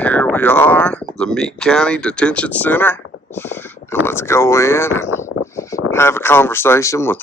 Here we are, the Meade County Detention Center, and let's go in and have a conversation with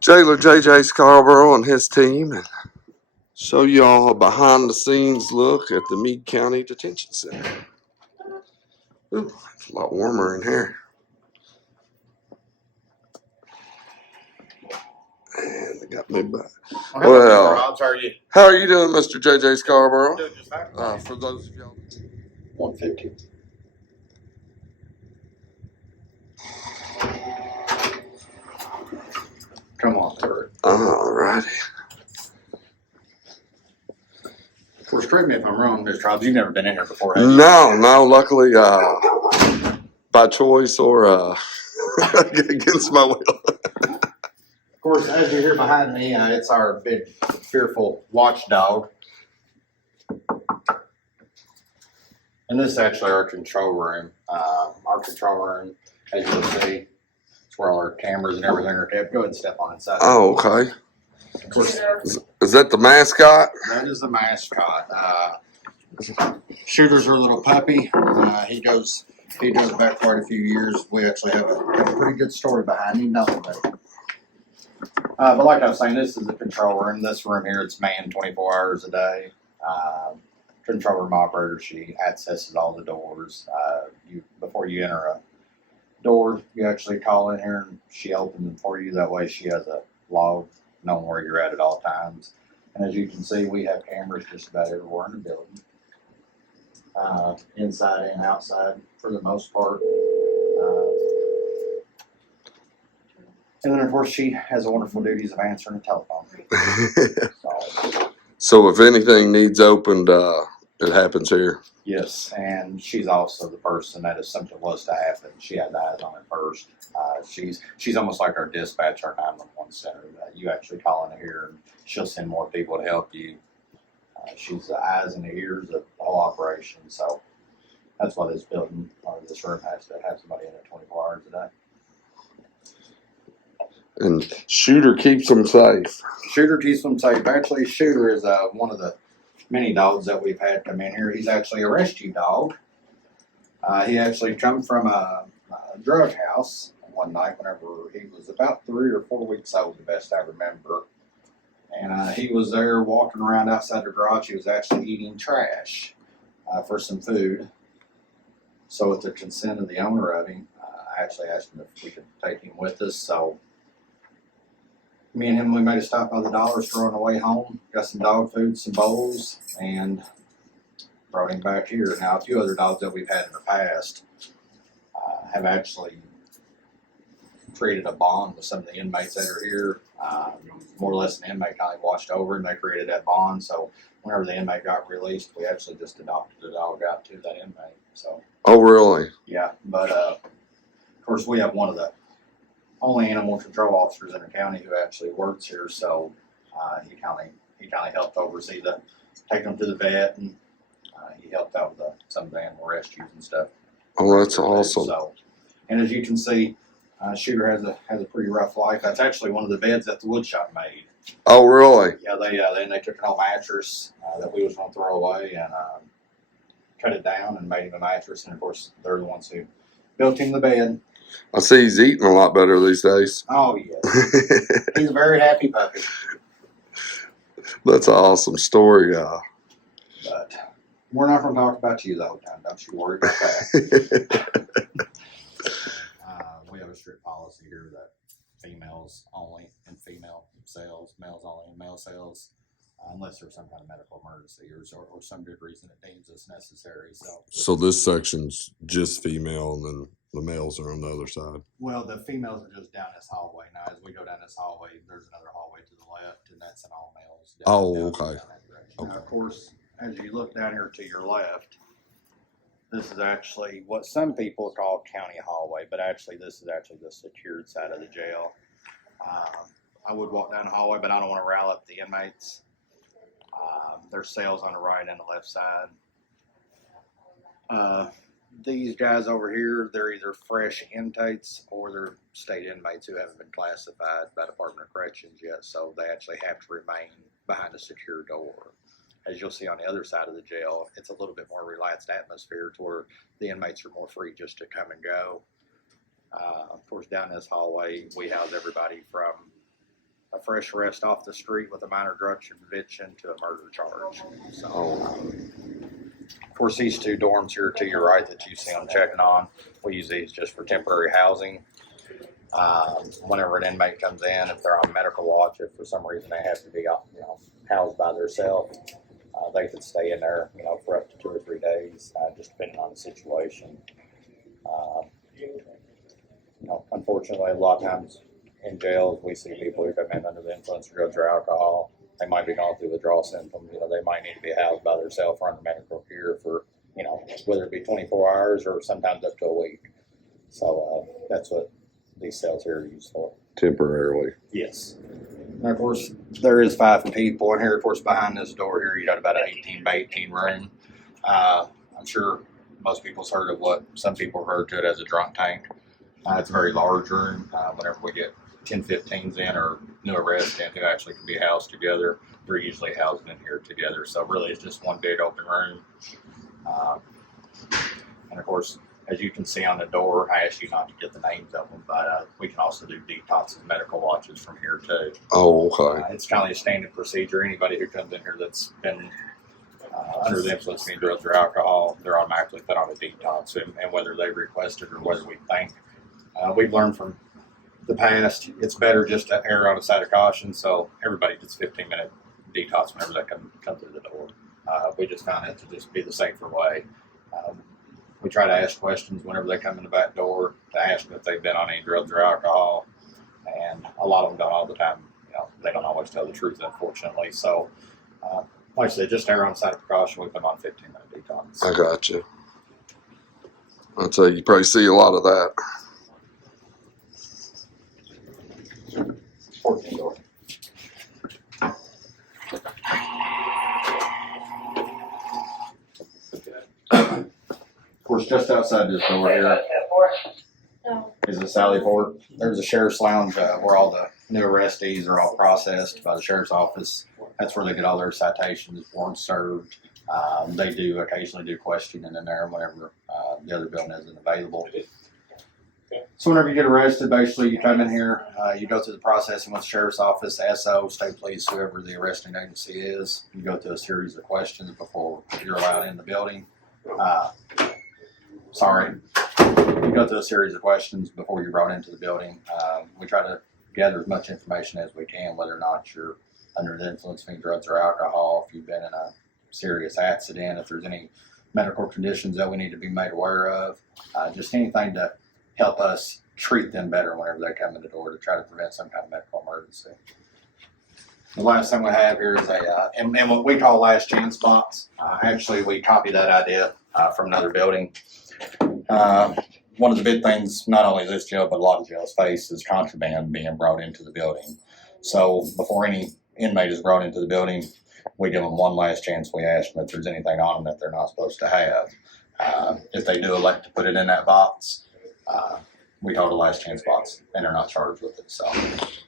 jailer JJ Scarborough and his team and show you all a behind the scenes look at the Meade County Detention Center. Ooh, it's a lot warmer in here. And they got me back. Well, Rob, how are you? How are you doing, Mr. JJ Scarborough? Doing just fine. For those of y'all. 150. Come on, Terry. Alrighty. Of course, correct me if I'm wrong, Mr. Rob. You've never been in here before, have you? No, luckily, by choice or against my will. Of course, as you hear behind me, it's our big, fearful watchdog. And this is actually our control room. Our control room, as you'll see, it's where all our cameras and everything are kept. Go ahead and step on inside. Oh, okay. Of course, is that the mascot? that is the mascot. Shooter's our little puppy. He goes back quite a few years. We actually have a pretty good story behind him, nothing but. But like I was saying, this is the control room. This room here, it's manned 24 hours a day. Control room operator, she accesses all the doors. Before you enter a door, you actually call in here and she opens them for you. That way she has a log knowing where you're at all times. And as you can see, we have cameras just about everywhere in the building. Inside and outside for the most part. And then of course she has the wonderful duties of answering the telephone. So if anything needs opened, it happens here. Yes, and she's also the person that if something was to happen, she has eyes on it first. She's almost like our dispatch, our 911 center. You actually call in here and she'll send more people to help you. She's the eyes and the ears of the whole operation. So that's why this building or this room has to have somebody in it 24 hours a day. And Shooter keeps them safe. Shooter keeps them safe. Actually, Shooter is one of the many dogs that we've had come in here. He's actually a rescue dog. He actually come from a drug house one night whenever he was about 3 or 4 weeks old, the best I remember. And he was there walking around outside the garage. He was actually eating trash for some food. So with the consent of the owner of him, I actually asked him if we could take him with us. So me and him, we made a stop by the dollar store on the way home, got some dog food, some bowls, and brought him back here. Now, a few other dogs that we've had in the past have actually created a bond with some of the inmates that are here. More or less an inmate kind of watched over and they created that bond. So whenever the inmate got released, we actually just adopted the dog out to that inmate. So. Oh, really? Yeah, but of course we have one of the only animal control officers in the county who actually works here, so he kind of helped oversee take them to the vet, and he helped out with some of the animal rescues and stuff. Oh, that's awesome. So, and as you can see, Shooter has a pretty rough life. That's actually one of the beds that the wood shop made. Oh, really? Yeah, they took an old mattress that we was going to throw away and cut it down and made him a mattress, and of course they're the ones who built him the bed. I see he's eating a lot better these days. Oh, yes. He's a very happy puppy. That's an awesome story, But we're not going to talk about you the whole time. Don't you worry about that. We have a strict policy here that females only and female sales, males only and male sales, unless there's some kind of medical emergency or some good reason it deems it's necessary. So this section's just female and then the males are on the other side. Well, the females are just down this hallway. Now, as we go down this hallway, there's another hallway to the left, and that's an all males. Okay. Now, of course, as you look down here to your left, this is actually what some people call county hallway, but actually this is actually the secured side of the jail. I would walk down the hallway, but I don't want to rile up the inmates. There's cells on the right and the left side. These guys over here, they're either fresh inmates or they're state inmates who haven't been classified by Department of Corrections yet, so they actually have to remain behind a secure door. as you'll see on the other side of the jail, it's a little bit more relaxed atmosphere to where the inmates are more free just to come and go. Of course, down this hallway, we house everybody from a fresh arrest off the street with a minor drug conviction to a murder charge. So, of course, these two dorms here to your right that you see them checking on, we use these just for temporary housing. Whenever an inmate comes in, if they're on medical watch, if for some reason they have to be, housed by themselves, they could stay in there, for up to 2 or 3 days, just depending on the situation. Unfortunately, a lot of times in jails, we see people who come in under the influence of drugs or alcohol. They might be going through withdrawal symptoms. They might need to be housed by themselves or under medical care for, whether it be 24 hours or sometimes up to a week. So that's what these cells here are used for. Temporarily. Yes. And of course, there is 5 people in here. Of course, behind this door here, you got about an 18 by 18 room. I'm sure most people's heard of what some people refer to it as a drunk tank. It's a very large room. Whenever we get 10-15s in or new arrests in who actually can be housed together, they're usually housed in here together. So really, it's just one big open room. And of course, as you can see on the door, I asked you not to get the names of them, but we can also do detox and medical watches from here too. Oh, okay. It's kind of a standard procedure. Anybody who comes in here that's been under the influence of drugs or alcohol, they're automatically put on a detox, and whether they request it or whether we think. We've learned from the past, it's better just to err on the side of caution, so everybody gets 15-minute detox whenever they come through the door. We just found it to just be the safer way. We try to ask questions whenever they come in the back door to ask them if they've been on any drugs or alcohol, and a lot of them don't all the time. They don't always tell the truth, unfortunately. So, like I said, just err on the side of precaution. We put them on 15-minute detox. I got you. I'll tell you, probably see a lot of that. 14 door. Of course, just outside this door here is a Sally Port. There's a sheriff's lounge where all the new arrestees are all processed by the sheriff's office. That's where they get all their citations, warrants served. They do occasionally do questioning in there whenever the other building isn't available. So whenever you get arrested, basically you come in here, you go through the processing with the sheriff's office, the SO, state police, whoever the arresting agency is. You go through a series of questions before you're allowed in the building. You go through a series of questions before you're brought into the building. We try to gather as much information as we can, whether or not you're under the influence of drugs or alcohol, if you've been in a serious accident, if there's any medical conditions that we need to be made aware of, just anything to help us treat them better whenever they come in the door to try to prevent some kind of medical emergency. The last thing we have here is and what we call last chance box. Actually, we copied that idea from another building. One of the big things, not only this jail, but a lot of jails face is contraband being brought into the building. So before any inmate is brought into the building, we give them one last chance. We ask them if there's anything on them that they're not supposed to have. If they do elect to put it in that box, we call it a last chance box, and they're not charged with it. So,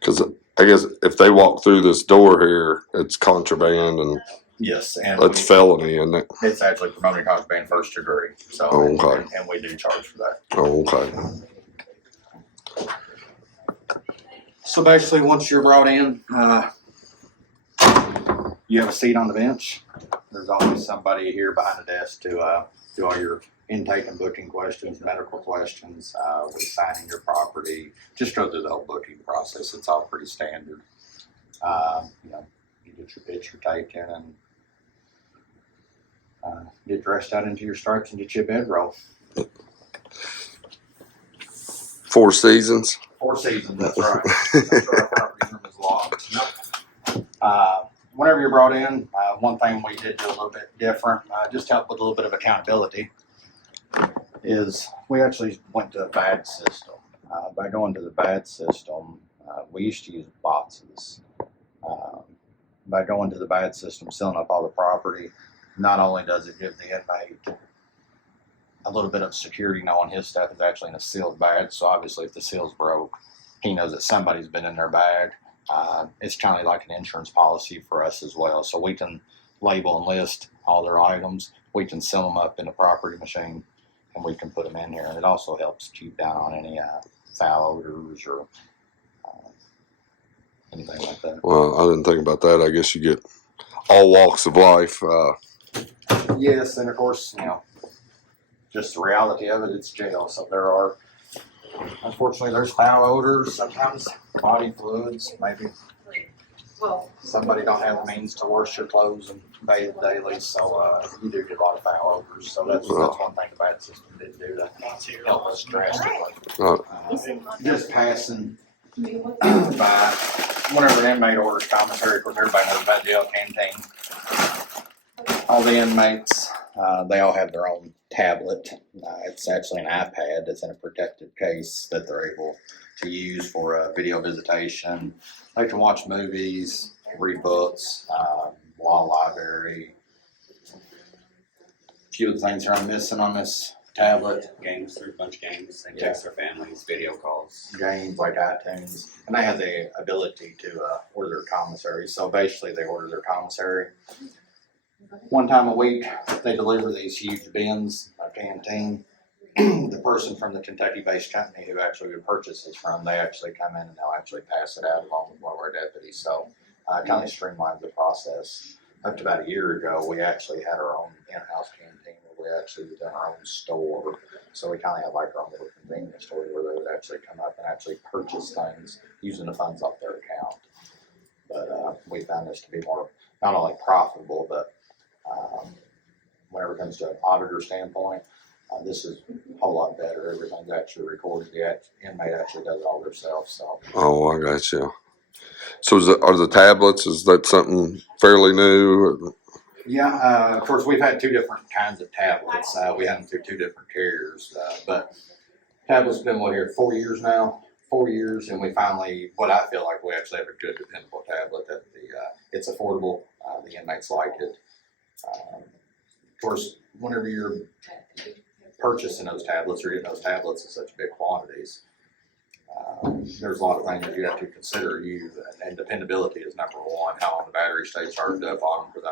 because I guess if they walk through this door here, it's contraband, and yes, and it's felony, isn't it? It's actually promoting contraband first degree. So, okay. And we do charge for that. Oh, okay. So basically, once you're brought in, you have a seat on the bench. There's always somebody here behind the desk to do all your intake and booking questions, medical questions, with signing your property. Just go through the whole booking process. It's all pretty standard. You get your picture taken and get dressed out into your stripes and get you a bedroll. 4 seasons. 4 seasons, that's right. That's right. Our property room is locked. Whenever you're brought in, one thing we did do a little bit different, just to help with a little bit of accountability, is we actually went to a badge system. By going to the badge system, we used to use boxes. By going to the badge system, sealing up all the property, not only does it give the inmate a little bit of security knowing his stuff is actually in a sealed bag. So obviously if the seal's broke, he knows that somebody's been in their bag. It's kind of like an insurance policy for us as well. So we can label and list all their items. We can sell them up in a property machine, and we can put them in here. And it also helps keep down on any foul odors or anything like that. Well, I didn't think about that. I guess you get all walks of life. Yes, and of course, just the reality of it, it's jail. So there are, unfortunately, there's foul odors, sometimes body fluids, maybe somebody don't have the means to wash your clothes and bathe daily, so you do get a lot of foul odors. So that's one thing the bad system did do to help us drastically. Just passing by, whenever an inmate orders commissary, of course everybody knows about jail canteen. All the inmates, they all have their own tablet. It's actually an iPad that's in a protected case that they're able to use for video visitation. They can watch movies, read books, law library. A few of the things that I'm missing on this tablet. Games, there's a bunch of games. They text their families, video calls. Games like iTunes. And they have the ability to order their commissary. So basically they order their commissary. One time a week, they deliver these huge bins of canteen. The person from the Kentucky-based company who actually we purchase this from, they actually come in and they'll actually pass it out along with one of our deputies. So it kind of streamlines the process. Up to about a year ago, we actually had our own in-house canteen where we actually was in our own store. So we kind of had like our own little convenience store where they would actually come up and actually purchase things using the funds off their account. But we found this to be more not only profitable, but whenever it comes to an auditor standpoint, this is a whole lot better. Everything's actually recorded. The inmate actually does it all themselves. So. Oh, I got you. So are the tablets, is that something fairly new? Yeah, of course, we've had two different kinds of tablets. We had them through two different carriers. But tablets been, 4 years now? 4 years, and we finally, what I feel like we actually have a good, dependable tablet that it's affordable. The inmates like it. Of course, whenever you're purchasing those tablets or getting those tablets in such big quantities, there's a lot of things that you have to consider. And dependability is number one. How long the battery stays charged up on them,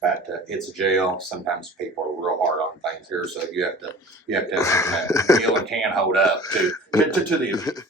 because it's a jail. Sometimes people are real hard on things here, so you have to have something that will and can hold up to the